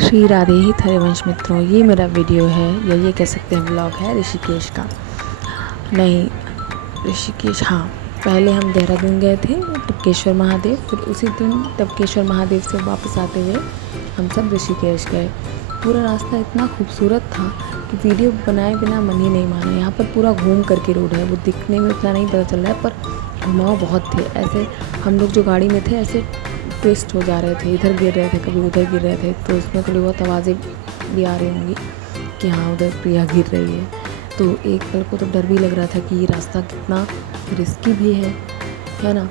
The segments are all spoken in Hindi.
श्री राधे ही हरिवंश मित्रों, ये मेरा वीडियो है या ये कह सकते हैं व्लॉग है ऋषिकेश का। नहीं, ऋषिकेश, हाँ। पहले हम देहरादून गए थे टपकेश्वर महादेव, फिर उसी दिन टपकेश्वर महादेव से वापस आते हुए हम सब ऋषिकेश गए। पूरा रास्ता इतना खूबसूरत था कि वीडियो बनाए बिना मन ही नहीं माना। यहाँ पर पूरा घूम करके रोड है, वो दिखने में उतना नहीं पता चल रहा है पर घुमाव बहुत थे। ऐसे हम लोग जो गाड़ी में थे ऐसे ट्विस्ट हो जा रहे थे, इधर गिर रहे थे, कभी उधर गिर रहे थे, तो उसमें थोड़ी बहुत आवाज़ें भी आ रही होंगी कि हाँ उधर प्रिया गिर रही है। तो एक पल को तो डर भी लग रहा था कि ये रास्ता कितना रिस्की भी है ना।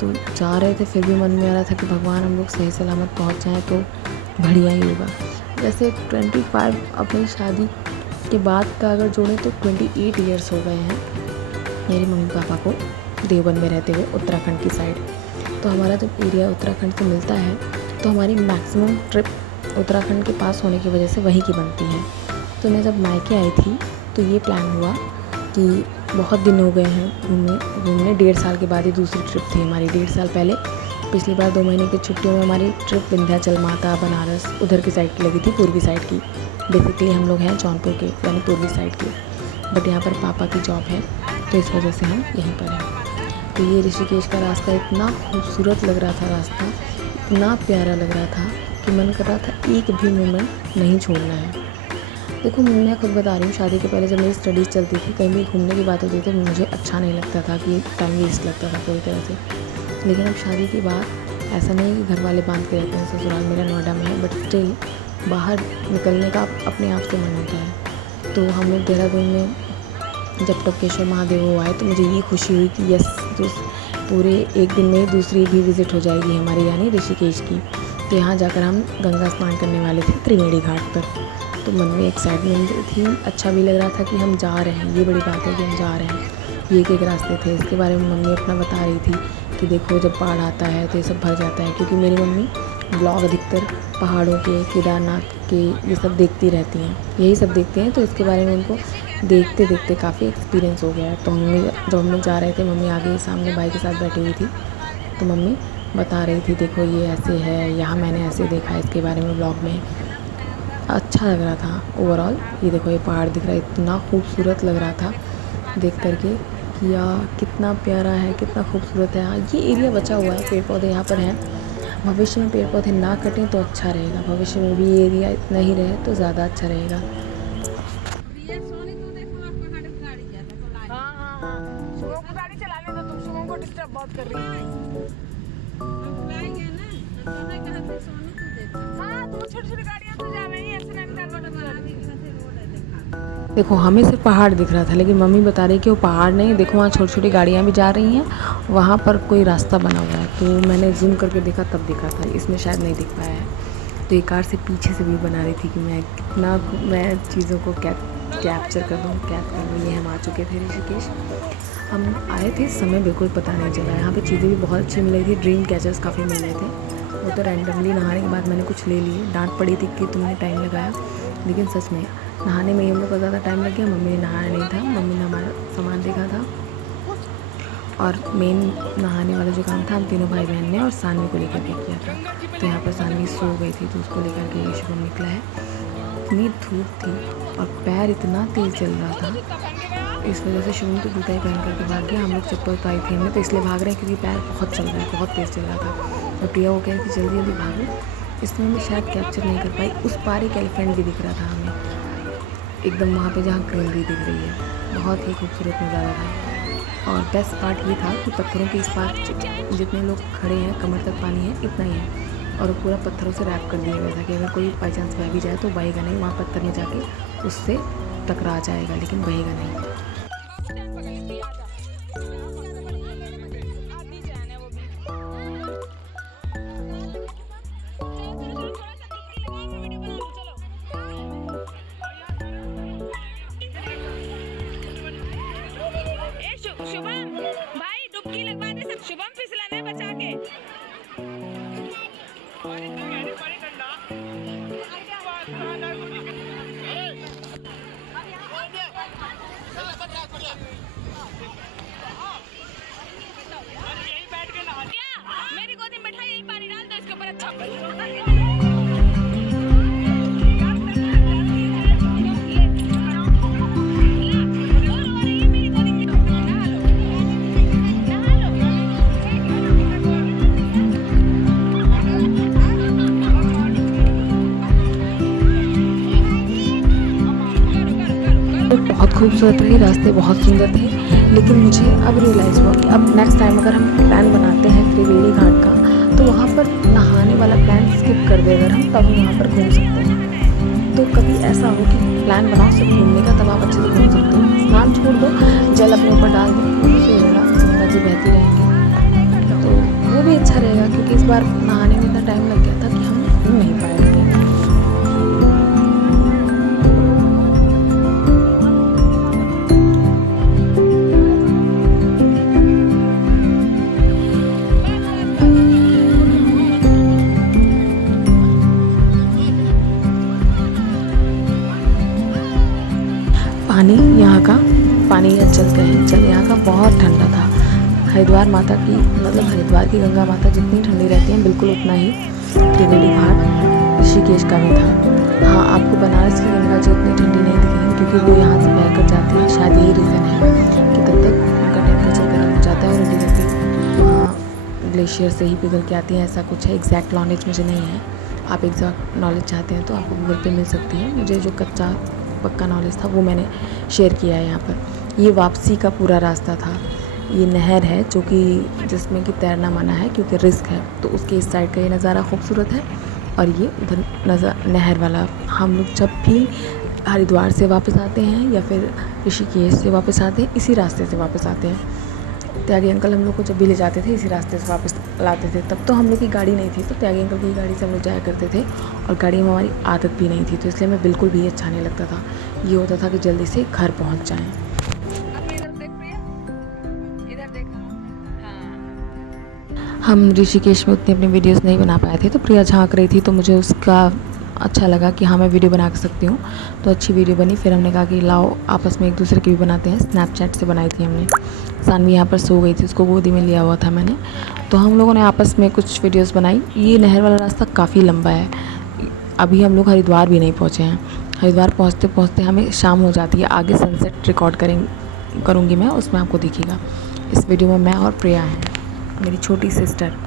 तो जा रहे थे, फिर भी मन में आ रहा था कि भगवान हम लोग सही सलामत पहुँच जाएँ तो बढ़िया ही होगा। वैसे 25 अपनी शादी के बाद का अगर जोड़ें तो 28 ईयर्स हो गए हैं मेरे मम्मी पापा को देवबंद में रहते हुए, उत्तराखंड की साइड। तो हमारा जब एरिया उत्तराखंड से मिलता है तो हमारी मैक्सिमम ट्रिप उत्तराखंड के पास होने की वजह से वहीं की बनती है। तो मैं जब मायके आई थी तो ये प्लान हुआ कि बहुत दिन हो गए हैं घूमने 1.5 साल के बाद ही दूसरी ट्रिप थी हमारी। 1.5 साल पहले पिछली बार 2 महीने की छुट्टियों में हमारी ट्रिप विंध्याचल माता, बनारस उधर की साइड की लगी थी, पूर्वी साइड की। बेसिकली हम लोग हैं जौनपुर के, यानी पूर्वी साइड के, बट यहाँ पर पापा की जॉब है तो इस वजह से हम यहीं पर हैं। तो ये ऋषिकेश का रास्ता इतना खूबसूरत लग रहा था, रास्ता इतना प्यारा लग रहा था कि मन कर रहा था एक भी मोमेंट नहीं छोड़ना है। देखो मैं खुद बता रही हूँ, शादी के पहले जब मेरी स्टडीज़ चलती थी, कहीं भी घूमने की बात होती थी तो मुझे अच्छा नहीं लगता था कि टाइम वेस्ट लगता था पूरी तरह से। लेकिन अब शादी के बाद ऐसा नहीं कि घर वाले बांध के रहते हैं, ससुराल मेरा नोएडा में है, बट स्टिल बाहर निकलने का अपने आप से मन होता है। तो हम लोग देहरादून में जब टपकेश्वर महादेव वो आए तो मुझे ये खुशी हुई कि यस, तो पूरे एक दिन में दूसरी भी विज़िट हो जाएगी हमारी, यानी ऋषिकेश की। तो यहाँ जाकर हम गंगा स्नान करने वाले थे त्रिवेणी घाट पर। तो मन में एक्साइटमेंट थी, अच्छा भी लग रहा था कि हम जा रहे हैं, ये बड़ी बात है कि हम जा रहे हैं। ये एक रास्ते थे, इसके बारे में मम्मी अपना बता रही थी कि देखो जब बाढ़ आता है तो ये सब भर जाता है, क्योंकि मेरी मम्मी ब्लॉग अधिकतर पहाड़ों के, केदारनाथ के ये सब देखती रहती हैं, यही सब देखते हैं, तो इसके बारे में उनको देखते देखते काफ़ी एक्सपीरियंस हो गया है। तो मम्मी जब हम लोग जा रहे थे, मम्मी आगे सामने भाई के साथ बैठी हुई थी, तो मम्मी बता रही थी देखो ये ऐसे है, यहाँ मैंने ऐसे देखा है, इसके बारे में ब्लॉग में। अच्छा लग रहा था ओवरऑल। ये देखो ये पहाड़ दिख रहा है, इतना खूबसूरत लग रहा था देख करके कि यार कितना प्यारा है, कितना खूबसूरत है। हाँ, ये एरिया बचा हुआ है, पेड़ पौधे यहाँ पर हैं। भविष्य में पेड़ पौधे ना कटें तो अच्छा रहेगा, भविष्य में भी ये एरिया इतना ही रहे तो ज़्यादा अच्छा रहेगा। गाड़ी चलाने दो, तुम सुमो को डिस्टर्ब बहुत कर रही है। देखो हमें सिर्फ पहाड़ दिख रहा था, लेकिन मम्मी बता रही कि वो पहाड़ नहीं, देखो वहाँ छोटी छोटी गाड़ियाँ भी जा रही हैं, वहाँ पर कोई रास्ता बना हुआ है। तो मैंने जूम करके देखा तब दिखा था, इसमें शायद नहीं दिख पाया है। तो एक कार से पीछे से भी बना रही थी कि मैं चीज़ों को कैप्चर कर दूँ, कैद कर दूँ। ये हम आ चुके थे ऋषिकेश। हम आए थे, समय बिल्कुल पता नहीं चला। यहाँ पे चीज़ें भी बहुत अच्छी मिल रही थी, ड्रीम कैचर्स काफ़ी मिल रहे थे। वो तो रैंडमली नहाने के बाद मैंने कुछ ले लिए, डांट पड़ी थी कि तुमने टाइम लगाया, लेकिन सच में नहाने में ही हम लोग का ज़्यादा टाइम लग गया। मम्मी ने नहाया नहीं था, मम्मी ने हमारा सामान देखा था, और मेन नहाने वाला जो काम था हम तीनों भाई बहन ने और सानवी को लेकर के किया था। तो यहाँ पर सानवी सो गई थी तो उसको लेकर के ये शुभम निकला है। इतनी धूप थी और पैर इतना तेज़ चल रहा था, इस वजह से शुभम तो जूता ही पहन करके भाग गया। हम लोग चप्पल पाई थी हमने, तो इसलिए भाग रहे हैं क्योंकि पैर बहुत चल रहा है, बहुत तेज़ चल रहा था। और प्रिया वो कह रही थी जल्दी जल्दी भागो, इसमें मैं शायद कैप्चर नहीं कर पाई। उस पार एक एलिफेंट भी दिख रहा था हमें एकदम वहाँ पे जहाँ ग्रीनरी दिख रही है, बहुत ही खूबसूरत नज़ारा था। और बेस्ट पार्ट ये था कि पत्थरों के इस पार जितने लोग खड़े हैं कमर तक पानी है, इतना ही है, और वो पूरा पत्थरों से रैप कर दिया गया था कि अगर कोई बाई चांस बह भी जाए तो बहेगा नहीं, वहाँ पत्थर में जाके उससे टकरा जाएगा लेकिन बहेगा नहीं। शुभम भाई डुबकी लगवा दे सब, शुभम फिसलना है बचा के। मेरी गोदी में बैठा, यही पानी डाल दो इसके ऊपर, अच्छा खूबसूरत रहे, रास्ते बहुत सुंदर थे, लेकिन मुझे अब रियलाइज़ हुआ कि अब नेक्स्ट टाइम अगर हम प्लान बनाते हैं त्रिवेणी घाट का, तो वहाँ पर नहाने वाला प्लान स्किप कर दे अगर हम, तब हम वहाँ पर घूम सकते हैं। तो कभी ऐसा हो कि प्लान बनाओ सिर्फ घूमने का, तब आप अच्छे से घूम सकते हो। स्नान छोड़ दो, जल अपने ऊपर डाल दो, उससे होगा गंगा जी बहती रहेंगी, तो वो भी अच्छा रहेगा, क्योंकि इस बार नहाने में इतना टाइम लग गया था कि हम घूम नहीं पाए थे। पानी यहाँ का, पानी या जल कहें, जल यहाँ का बहुत ठंडा था। हरिद्वार माता की, मतलब हरिद्वार की गंगा माता जितनी ठंडी रहती है, बिल्कुल उतना ही त्रिवेणी घाट ऋषिकेश का भी था। हाँ, आपको बनारस की गंगा जी उतनी ठंडी नहीं दिखेगी, क्योंकि वो यहाँ से बहकर जाती है। शायद यही रीज़न है कि तब तक उनका टेम्परेचर गर्म हो जाता है और डायरेक्टली वहाँ ग्लेशियर से ही पिघल के आती है, ऐसा कुछ है। एग्जैक्ट नॉलेज मुझे नहीं है, आप एग्जैक्ट नॉलेज चाहते हैं तो आपको गूगल पे मिल सकती है। मुझे जो कच्चा पक्का नॉलेज था वो मैंने शेयर किया है यहाँ पर। ये वापसी का पूरा रास्ता था। ये नहर है जो कि जिसमें कि तैरना मना है क्योंकि रिस्क है, तो उसके इस साइड का ये नज़ारा खूबसूरत है और ये उधर नहर वाला। हम लोग जब भी हरिद्वार से वापस आते हैं या फिर ऋषिकेश से वापस आते हैं, इसी रास्ते से वापस आते हैं। त्यागी अंकल हम लोग को जब भी ले जाते थे इसी रास्ते से वापस लाते थे। तब तो हम लोग की गाड़ी नहीं थी, तो त्यागी अंकल की गाड़ी से हम लोग जाया करते थे और गाड़ी में हमारी आदत भी नहीं थी, तो इसलिए हमें बिल्कुल भी अच्छा नहीं लगता था। ये होता था कि जल्दी से घर पहुंच जाएं। हम ऋषिकेश में उतनी अपनी वीडियोस नहीं बना पाए थे, तो प्रिया झांक रही थी, तो मुझे उसका अच्छा लगा कि हाँ मैं वीडियो बना सकती हूँ, तो अच्छी वीडियो बनी। फिर हमने कहा कि लाओ आपस में एक दूसरे की भी बनाते हैं। स्नैपचैट से बनाई थी हमने। सानवी यहाँ पर सो गई थी, उसको गोदी में लिया हुआ था मैंने, तो हम लोगों ने आपस में कुछ वीडियोस बनाई। ये नहर वाला रास्ता काफ़ी लंबा है। अभी हम लोग हरिद्वार भी नहीं पहुँचे हैं। हरिद्वार पहुँचते पहुँचते हमें शाम हो जाती है। आगे सनसेट रिकॉर्ड करूँगी मैं, उसमें आपको दिखेगा। इस वीडियो में मैं और प्रिया हैं, मेरी छोटी सिस्टर।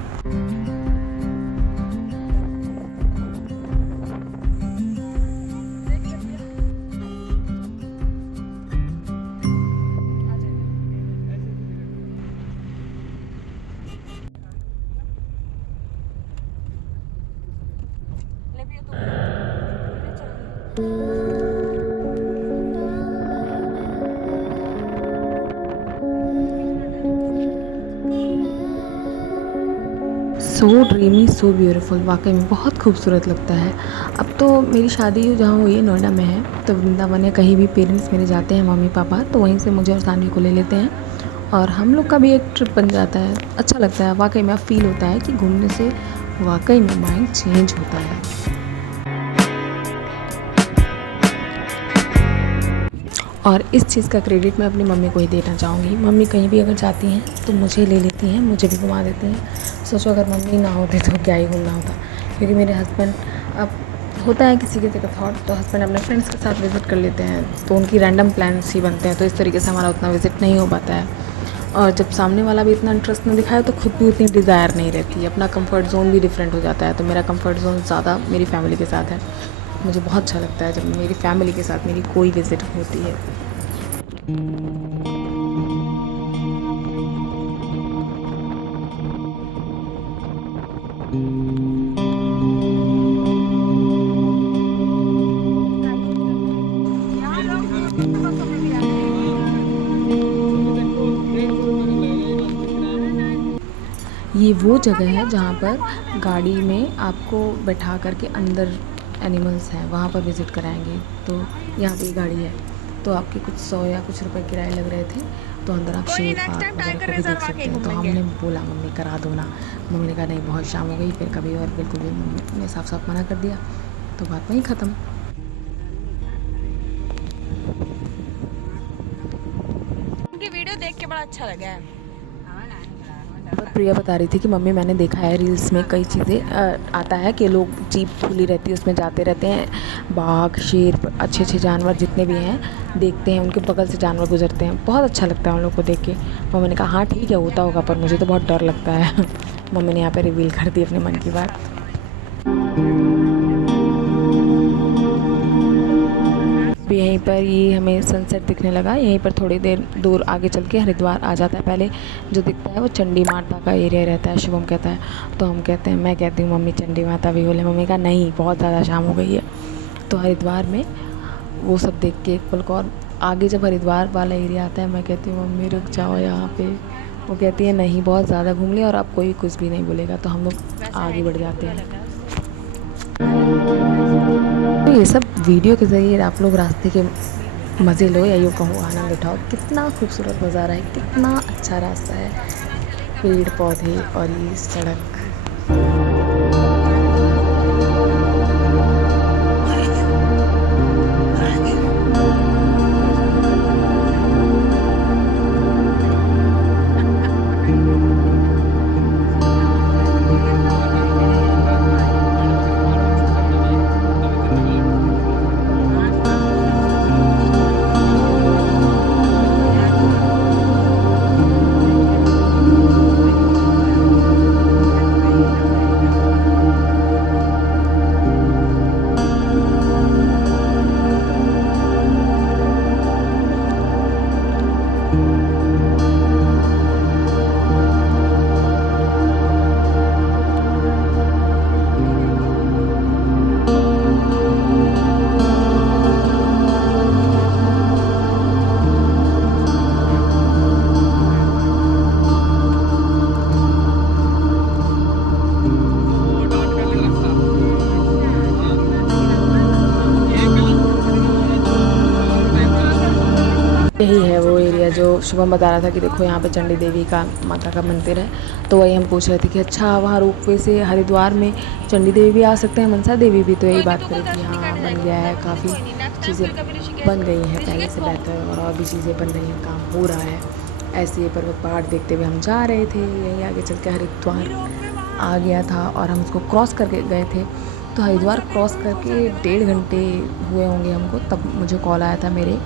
सो ड्रीमी, सो ब्यूटीफुल, वाकई में बहुत खूबसूरत लगता है। अब तो मेरी शादी जहाँ हुई है नोएडा में है, तो वृंदावन या कहीं भी पेरेंट्स मेरे जाते हैं, मम्मी पापा, तो वहीं से मुझे और सानवी को ले लेते हैं और हम लोग का भी एक ट्रिप बन जाता है। अच्छा लगता है वाकई में। फील होता है कि घूमने से वाकई में माइंड चेंज होता है। और इस चीज़ का क्रेडिट मैं अपनी मम्मी को ही देना चाहूँगी। मम्मी कहीं भी अगर जाती हैं तो मुझे ले लेती हैं, मुझे भी घुमा देती हैं। सोचो अगर मम्मी ना होती तो क्या ही घूमना होता, क्योंकि मेरे हस्बैंड, अब होता है किसी के का थॉट, तो हस्बैंड अपने फ्रेंड्स के साथ विज़िट कर लेते हैं, तो उनकी रैंडम प्लान्स ही बनते हैं, तो इस तरीके से हमारा उतना विज़िट नहीं हो पाता है। और जब सामने वाला भी इतना इंटरेस्ट नहीं दिखाए तो खुद भी उतनी डिज़ायर नहीं रहती, अपना कंफर्ट ज़ोन भी डिफरेंट हो जाता है। तो मेरा कंफर्ट ज़ोन ज़्यादा मेरी फैमिली के साथ है। मुझे बहुत अच्छा लगता है जब मेरी फैमिली के साथ मेरी कोई विज़िट होती है। ये वो जगह है जहाँ पर गाड़ी में आपको बैठा करके अंदर एनिमल्स हैं, वहाँ पर विज़िट कराएंगे। तो यहाँ पे गाड़ी है, तो आपके कुछ 100 या कुछ रुपए किराए लग रहे थे, तो अंदर आप शेर पार्क वगैरह को भी देख सकते हैं। तो हमने बोला मम्मी करा दो ना, मम्मी ने कहा नहीं बहुत शाम हो गई, फिर कभी और बिल्कुल भी मम्मी ने साफ साफ मना कर दिया, तो बात वहीं ख़त्म। उनकी वीडियो देख के बड़ा अच्छा लगा है। प्रिया बता रही थी कि मम्मी मैंने देखा है रील्स में कई चीज़ें आता है कि लोग जीप खुली रहती है उसमें जाते रहते हैं, बाघ शेर अच्छे अच्छे जानवर जितने भी हैं देखते हैं, उनके बगल से जानवर गुजरते हैं, बहुत अच्छा लगता है उन लोग को देख के। मम्मी ने कहा हाँ ठीक है होता होगा, पर मुझे तो बहुत डर लगता है। मम्मी ने यहाँ पे रिवील कर दी अपने मन की बात। भी यहीं पर ये हमें सनसेट दिखने लगा। यहीं पर थोड़ी देर दूर आगे चल के हरिद्वार आ जाता है। पहले जो दिखता है वो चंडी माता का एरिया रहता है, शुभम कहता है। तो हम कहते हैं, मैं कहती हूँ मम्मी चंडी माता भी बोले, मम्मी का नहीं, बहुत ज़्यादा शाम हो गई है। तो हरिद्वार में वो सब देख के एक पल को और आगे जब हरिद्वार वाला एरिया आता है, मैं कहती हूँ मम्मी रुक जाओ यहाँ पे। वो कहती है नहीं, बहुत ज़्यादा घूम लिया और अब कोई कुछ भी नहीं बोलेगा। तो हम लोग आगे बढ़ जाते हैं। तो ये सब वीडियो के ज़रिए आप लोग रास्ते के मज़े लो या यूँ कहो आनंद उठाओ। कितना खूबसूरत नज़ारा है, कितना अच्छा रास्ता है, पेड़ पौधे और ये सड़क। यही है वो एरिया जो शुभम बता रहा था कि देखो यहाँ पे चंडी देवी का माता का मंदिर है। तो वही हम पूछ रहे थे कि अच्छा वहाँ रोपवे से हरिद्वार में चंडी देवी भी आ सकते हैं, मनसा देवी भी। तो यही बात करी कि हाँ बन गया है, काफ़ी चीज़ें बन गई हैं पहले से बेहतर, और भी चीज़ें बन रही हैं, काम हो रहा है। ऐसे ये पर्वत पहाड़ देखते हुए हम जा रहे थे। यहीं आगे चल के हरिद्वार आ गया था और हम उसको क्रॉस करके गए थे। तो हरिद्वार क्रॉस करके 1.5 घंटे हुए होंगे हमको, तब मुझे कॉल आया था मेरे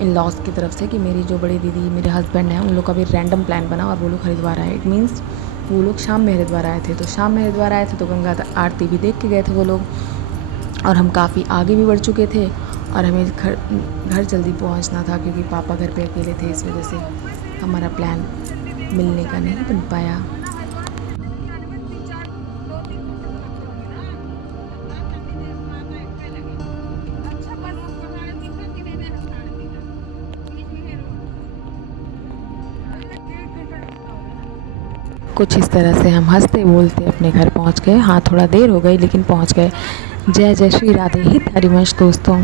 इन लॉज की तरफ से कि मेरी जो बड़ी दीदी मेरे हस्बैंड हैं उन लोग का भी रैंडम प्लान बना और वो लोग हरिद्वार आए। इट मीन्स वो लोग शाम में हरिद्वार आए थे। तो शाम में हरिद्वार आए थे तो गंगा आरती भी देख के गए थे वो लोग, और हम काफ़ी आगे भी बढ़ चुके थे और हमें घर जल्दी पहुंचना था क्योंकि पापा घर पे अकेले थे। इस वजह से हमारा प्लान मिलने का नहीं बन पाया। कुछ इस तरह से हम हंसते बोलते अपने घर पहुंच गए। हाँ थोड़ा देर हो गई लेकिन पहुंच गए। जय जय श्री राधे हित हरिवंश दोस्तों।